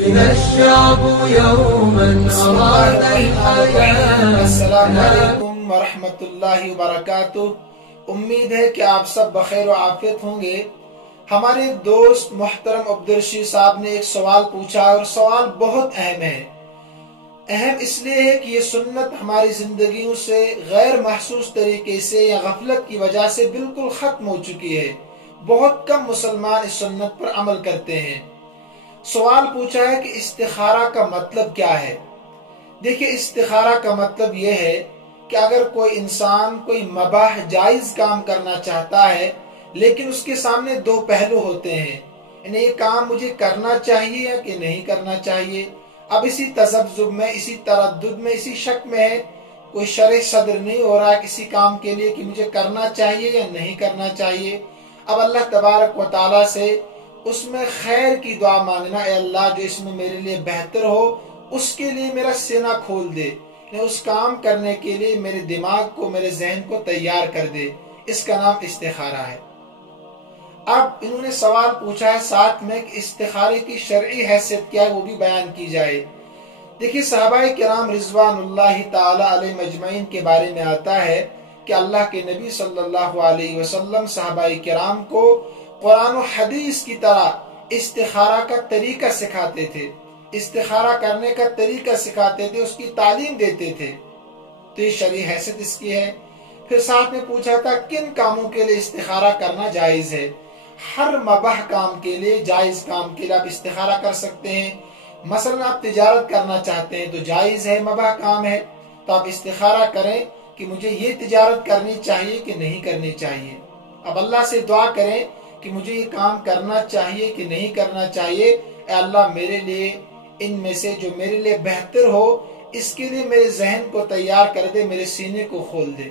الشعب يوما أراد الحياة. السلام علیکم ورحمۃ اللہ وبرکاتہ۔ امید ہے کہ آپ سب بخیر و عافیت ہوں گے۔ ہمارے دوست محترم عبدالرشید صاحب نے ایک سوال پوچھا اور سوال بہت اہم ہے۔ اہم اس لیے ہے کہ یہ سنت ہماری زندگیوں سے غیر محسوس طریقے سے یا غفلت کی وجہ سے بالکل ختم ہو چکی ہے۔ بہت کم مسلمان اس سنت پر عمل کرتے ہیں۔ سوال پوچھا ہے کہ استخارہ کا مطلب کیا ہے؟ دیکھیں، استخارہ کا مطلب یہ ہے کہ اگر کوئی انسان کوئی مباح جائز کام کرنا چاہتا ہے لیکن اس کے سامنے دو پہلو ہوتے ہیں، یعنی یہ کام مجھے کرنا چاہیے یا کہ نہیں کرنا چاہیے۔ اب اسی تذبذب میں، اسی تردد میں، اسی شک میں ہے، کوئی شرح صدر نہیں ہو رہا کسی کام کے لیے کہ مجھے کرنا چاہیے یا نہیں کرنا چاہیے۔ اب اللہ تبارک و تعالیٰ سے اس میں خیر کی دعا مانگنا، اے اللہ جو اس میں میرے لیے بہتر ہو اس کے لیے میرا سینہ کھول دے، اس کام کرنے کے لیے میرے دماغ کو، میرے ذہن کو تیار کر دے۔ اس کا نام استخارہ ہے۔ اب انہوں نے سوال پوچھا ہے ساتھ میں کہ استخارے کی شرعی حیثیت کیا ہے، وہ بھی بیان کی جائے۔ دیکھیے، صحابہ کرام رضوان اللہ تعالی علیہ مجمعین کے بارے میں آتا ہے کہ اللہ کے نبی صلی اللہ علیہ وسلم صحابہ کرام کو قرآن و حدیث کی طرح استخارہ کا طریقہ سکھاتے تھے، استخارہ کرنے کا طریقہ سکھاتے تھے، اس کی تعلیم دیتے تھے۔ تو یہ شرعی حیثیت اس کی ہے۔ پھر ساتھ میں پوچھا تھا کن کاموں کے لیے استخارہ کرنا جائز ہے۔ ہر مباح کام کے لیے، جائز کام کے لیے آپ استخارہ کر سکتے ہیں۔ مثلا آپ تجارت کرنا چاہتے ہیں تو جائز ہے، مباح کام ہے، تو آپ استخارہ کریں کہ مجھے یہ تجارت کرنی چاہیے کہ نہیں کرنی چاہیے۔ اب اللہ سے دعا کریں کہ مجھے یہ کام کرنا چاہیے کہ نہیں کرنا چاہیے۔ اے اللہ میرے لیے ان میں سے جو میرے لیے بہتر ہو اس کے لیے میرے ذہن کو تیار کر دے، میرے سینے کو کھول دے۔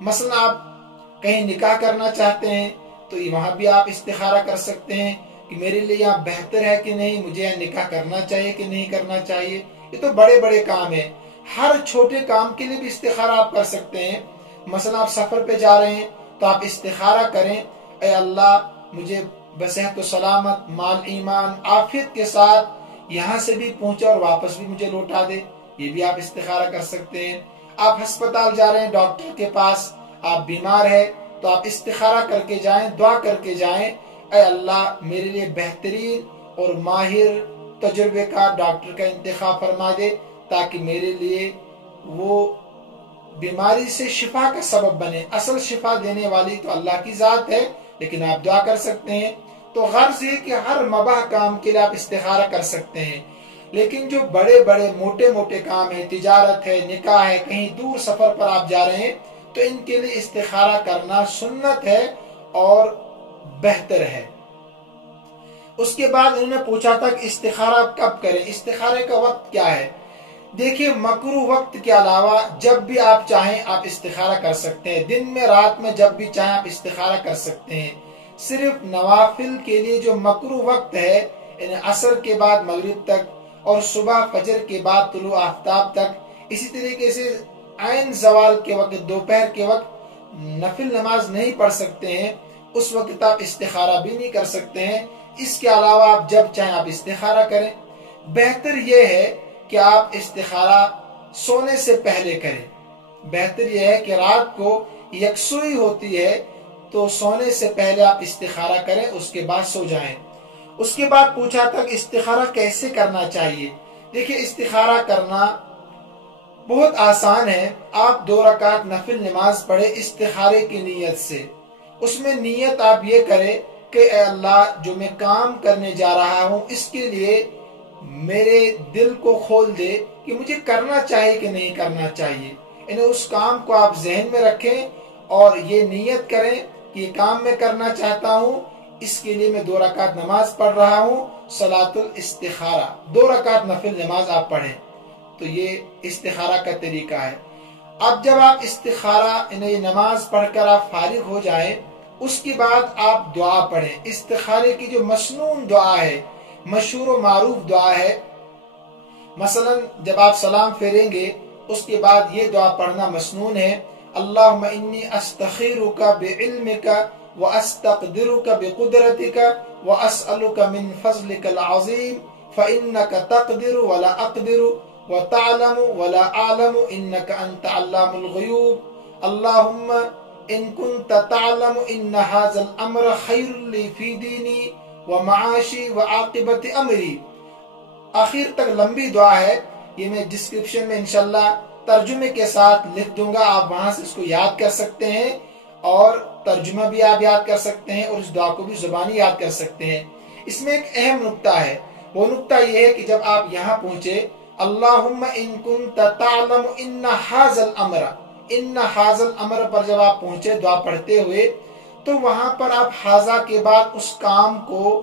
مثلا آپ کہیں نکاح کرنا چاہتے ہیں تو وہاں بھی آپ استخارہ کر سکتے ہیں کہ میرے لیے یہاں بہتر ہے کہ نہیں، مجھے یہاں نکاح کرنا چاہیے کہ نہیں کرنا چاہیے۔ یہ تو بڑے بڑے کام ہیں۔ ہر چھوٹے کام کے لیے بھی استخارہ آپ کر سکتے ہیں۔ مثلا آپ سفر پہ جا رہے ہیں تو آپ استخارہ کریں، اے اللہ مجھے بصحت و سلامت، مال ایمان عافیت کے ساتھ یہاں سے بھی پہنچا اور واپس بھی مجھے لوٹا دے۔ یہ بھی آپ استخارہ کر سکتے ہیں۔ آپ ہسپتال جا رہے ہیں، ڈاکٹر کے پاس، آپ بیمار ہیں تو آپ استخارہ کر کے جائیں، دعا کر کے جائیں، اے اللہ میرے لیے بہترین اور ماہر تجربے کار ڈاکٹر کا انتخاب فرما دے تاکہ میرے لیے وہ بیماری سے شفا کا سبب بنے۔ اصل شفا دینے والی تو اللہ کی ذات ہے، لیکن آپ دعا کر سکتے ہیں۔ تو غرض یہ کہ ہر مباح کام کے لیے آپ استخارہ کر سکتے ہیں، لیکن جو بڑے بڑے موٹے موٹے کام ہیں، تجارت ہے، نکاح ہے، کہیں دور سفر پر آپ جا رہے ہیں تو ان کے لیے استخارہ کرنا سنت ہے اور بہتر ہے۔ اس کے بعد انہوں نے پوچھا تھا کہ استخارہ کب کریں، استخارے کا وقت کیا ہے؟ دیکھیے، مکروہ وقت کے علاوہ جب بھی آپ چاہیں آپ استخارہ کر سکتے ہیں۔ دن میں، رات میں، جب بھی چاہیں آپ استخارہ کر سکتے ہیں۔ صرف نوافل کے لیے جو مکروہ وقت ہے، یعنی عصر کے بعد مغرب تک اور صبح فجر کے بعد طلوع آفتاب تک، اسی طریقے سے عین زوال کے وقت، دوپہر کے وقت نفل نماز نہیں پڑھ سکتے ہیں، اس وقت آپ استخارہ بھی نہیں کر سکتے ہیں۔ اس کے علاوہ آپ جب چاہیں آپ استخارہ کریں۔ بہتر یہ ہے کہ آپ استخارہ سونے سے پہلے کریں۔ بہتر یہ ہے کہ رات کو یکسوئی ہوتی ہے تو سونے سے پہلے آپ استخارہ کریں، اس کے بعد سو جائیں۔ اس کے بعد پوچھا تھا کہ استخارہ کیسے کرنا چاہیے۔ دیکھیں، استخارہ کرنا بہت آسان ہے۔ آپ 2 رکعت نفل نماز پڑھیں استخارے کی نیت سے۔ اس میں نیت آپ یہ کریں کہ اے اللہ جو میں کام کرنے جا رہا ہوں اس کے لیے میرے دل کو کھول دے کہ مجھے کرنا چاہیے کہ نہیں کرنا چاہیے۔ یعنی اس کام کو آپ ذہن میں رکھیں اور یہ نیت کریں کہ یہ کام میں کرنا چاہتا ہوں، اس کے لیے میں 2 رکعت نماز پڑھ رہا ہوں، صلاۃ الاستخارہ، 2 رکعت نفل نماز آپ پڑھیں۔ تو یہ استخارہ کا طریقہ ہے۔ اب جب آپ استخارہ یعنی نماز پڑھ کر آپ فارغ ہو جائیں، اس کے بعد آپ دعا پڑھیں۔ استخارے کی جو مسنون دعا ہے، مشہور و معروف دعا ہے، مثلا جب آپ سلام پھیریں گے اس کے بعد یہ دعا پڑھنا مسنون ہے، اللہم انی استخیرک بعلمک واستقدرک بقدرتک واسألک من فضلک العظیم فإنك تقدر ولا أقدر وتعلم ولا أعلم إنك أنت علام الغيوب اللهم إن كنت تعلم إن هذا الأمر خير لي في ديني ومعاشي وعاقبة أمري. آخر تک لمبی دعا ہے، یہ میں ڈسکرپشن میں انشاءاللہ ترجمے کے ساتھ لکھ دوں گا، آپ وہاں سے اس کو یاد کر سکتے ہیں اور ترجمہ بھی آپ یاد کر سکتے ہیں اور اس دعا کو بھی زبانی یاد کر سکتے ہیں. اس میں ایک اہم نقطہ ہے، وہ نقطہ یہ ہے کہ جب آپ یہاں پہنچے اللہم ان کنت تعلم ان ھذا الامر، ان ھذا الامر پر جب آپ پہنچے دعا پڑھتے ہوئے، تو وہاں پر آپ ھذا کے بعد اس کام کو،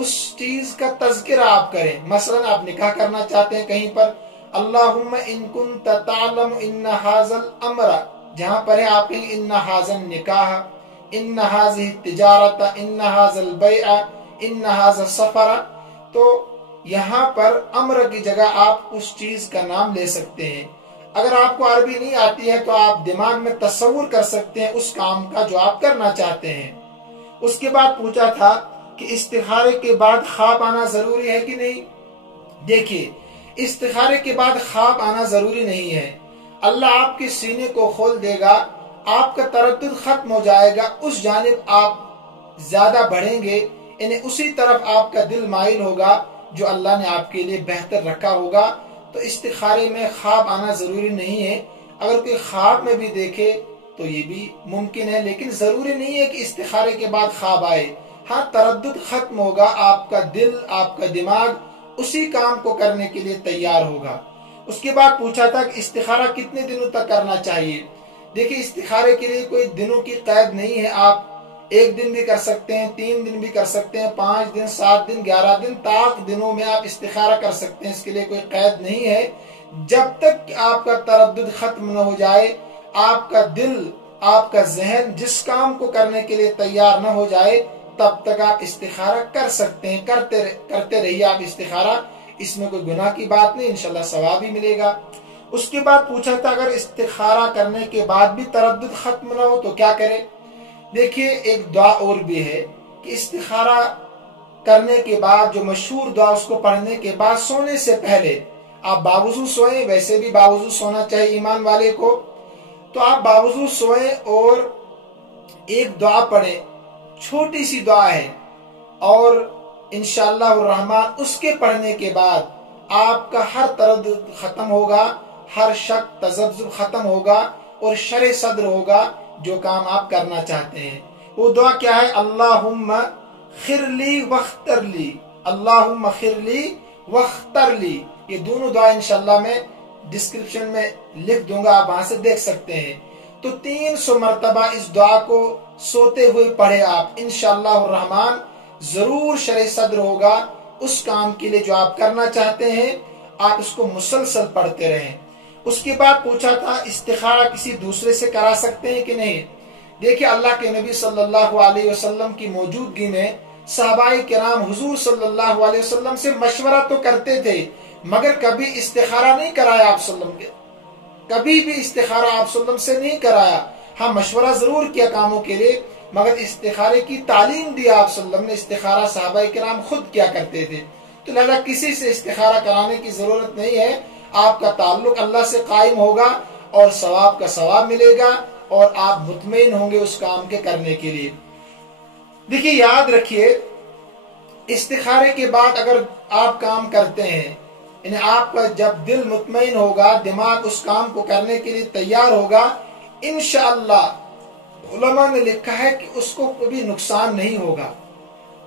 اس چیز کا تذکرہ آپ کریں. مثلا آپ نکاح کرنا چاہتے ہیں کہیں پر، اللہم ان کنت تعلم ان ھذا الامر، جہاں پر ہے آپ کہیں ان ھذا النکاح، ان ھذہ التجارت، ان ھذا البیع، ان ھذا السفر. تو یہاں پر امر کی جگہ آپ اس چیز کا نام لے سکتے ہیں. اگر آپ کو عربی نہیں آتی ہے تو آپ دماغ میں تصور کر سکتے ہیں اس کام کا جو آپ کرنا چاہتے ہیں. اس کے بعد پوچھا تھا کہ استخارے کے بعد خواب آنا ضروری ہے کہ نہیں. دیکھیے، استخارے کے بعد خواب آنا ضروری نہیں ہے. اللہ آپ کے سینے کو کھول دے گا، آپ کا تردد ختم ہو جائے گا، اس جانب آپ زیادہ بڑھیں گے، یعنی اسی طرف آپ کا دل مائل ہوگا جو اللہ نے آپ کے لیے بہتر رکھا ہوگا. تو استخارے میں خواب آنا ضروری نہیں ہے. اگر کوئی خواب میں بھی دیکھے تو یہ بھی ممکن ہے، لیکن ضروری نہیں ہے کہ استخارے کے بعد خواب آئے. ہاں، تردد ختم ہوگا، آپ کا دل، آپ کا دماغ اسی کام کو کرنے کے لیے تیار ہوگا. اس کے بعد پوچھا تھا کہ استخارہ کتنے دنوں تک کرنا چاہیے. دیکھیے، استخارے کے لیے کوئی دنوں کی قید نہیں ہے. آپ 1 دن بھی کر سکتے ہیں، 3 دن بھی کر سکتے ہیں، 5 دن، 7 دن، 11 دن، تاک دنوں میں آپ استخارہ کر سکتے ہیں. اس کے لیے کوئی قید نہیں ہے. جب تک آپ کا تردد ختم نہ ہو جائے، آپ کا دل، آپ کا ذہن جس کام کو کرنے کے لیے تیار نہ ہو جائے، تب تک آپ استخارہ کر سکتے ہیں. کرتے رہیے آپ استخارہ، اس میں کوئی گناہ کی بات نہیں، انشاءاللہ ثواب ہی ملے گا. اس کے بعد پوچھا تھا اگر استخارہ کرنے کے بعد بھی تردد ختم نہ ہو تو کیا کرے. دیکھیے، ایک دعا اور بھی ہے کہ استخارہ کرنے کے بعد جو مشہور دعا، اس کو پڑھنے کے بعد سونے سے پہلے آپ باوضو سوئیں. ویسے بھی باوضو سونا چاہیے ایمان والے کو. تو آپ باوضو سوئیں اور ایک دعا پڑھیں، چھوٹی سی دعا ہے، اور انشاءاللہ الرحمن اس کے پڑھنے کے بعد آپ کا ہر تردد ختم ہوگا، ہر شک تذبذب ختم ہوگا اور شرح صدر ہوگا جو کام آپ کرنا چاہتے ہیں. وہ دعا کیا ہے؟ اللہم خرلی واخترلی، اللہم خرلی واخترلی. یہ دونوں دعا انشاءاللہ میں ڈسکرپشن میں لکھ دوں گا، آپ وہاں سے دیکھ سکتے ہیں. تو 300 مرتبہ اس دعا کو سوتے ہوئے پڑھے آپ، انشاءاللہ الرحمن ضرور شرح صدر ہوگا اس کام کے لیے جو آپ کرنا چاہتے ہیں. آپ اس کو مسلسل پڑھتے رہیں. اس کے بعد پوچھا تھا استخارہ کسی دوسرے سے کرا سکتے ہیں کہ نہیں. دیکھیں، اللہ کے نبی صلی اللہ علیہ وسلم کی موجودگی میں صحابہ کرام حضور صلی اللہ علیہ وسلم سے مشورہ تو کرتے تھے، مگر کبھی استخارہ نہیں کرایا آپ صلی اللہ علیہ وسلم، کبھی بھی استخارہ آپ صلی اللہ علیہ وسلم سے نہیں کرایا. ہاں، مشورہ ضرور کیا کاموں کے لیے، مگر استخارے کی تعلیم دی آپ صلی اللہ علیہ وسلم نے. استخارہ صحابہ کرام خود کیا کرتے تھے. تو لہذا کسی سے استخارہ کرانے کی ضرورت نہیں ہے. آپ کا تعلق اللہ سے قائم ہوگا اور ثواب کا ثواب ملے گا اور آپ مطمئن ہوں گے اس کام کے کرنے کے لیے. دیکھیے، یاد رکھیے، استخارے کے بعد اگر آپ کام کرتے ہیں، یعنی آپ کا جب دل مطمئن ہوگا، دماغ اس کام کو کرنے کے لیے تیار ہوگا، انشاءاللہ علماء نے لکھا ہے کہ اس کو کبھی نقصان نہیں ہوگا،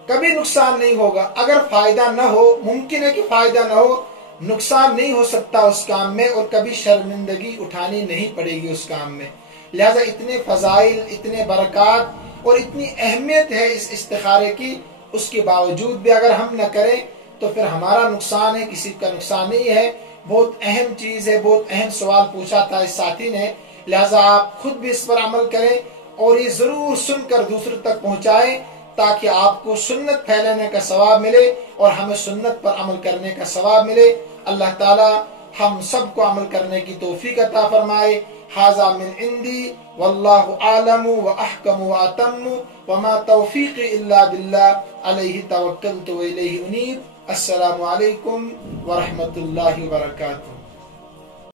کبھی نقصان نہیں ہوگا. اگر فائدہ نہ ہو، ممکن ہے کہ فائدہ نہ ہو، نقصان نہیں ہو سکتا اس کام میں، اور کبھی شرمندگی اٹھانی نہیں پڑے گی اس کام میں. لہذا اتنے فضائل، اتنے برکات اور اتنی اہمیت ہے اس استخارے کی، اس کے باوجود بھی اگر ہم نہ کریں تو پھر ہمارا نقصان ہے، کسی کا نقصان نہیں ہے. بہت اہم چیز ہے، بہت اہم سوال پوچھا تھا اس ساتھی نے. لہذا آپ خود بھی اس پر عمل کریں اور یہ ضرور سن کر دوسرے تک پہنچائیں تاکہ آپ کو سنت پھیلانے کا ثواب ملے اور ہمیں سنت پر عمل کرنے کا ثواب ملے. اللہ تعالی ہم سب کو عمل کرنے کی توفیق عطا فرمائے. ھذا من عندی واللہ اعلم واحکم واتم وما توفیقی الا باللہ علیہ توکلت والیہ انیب. السلام علیکم ورحمۃ اللہ وبرکاتہ.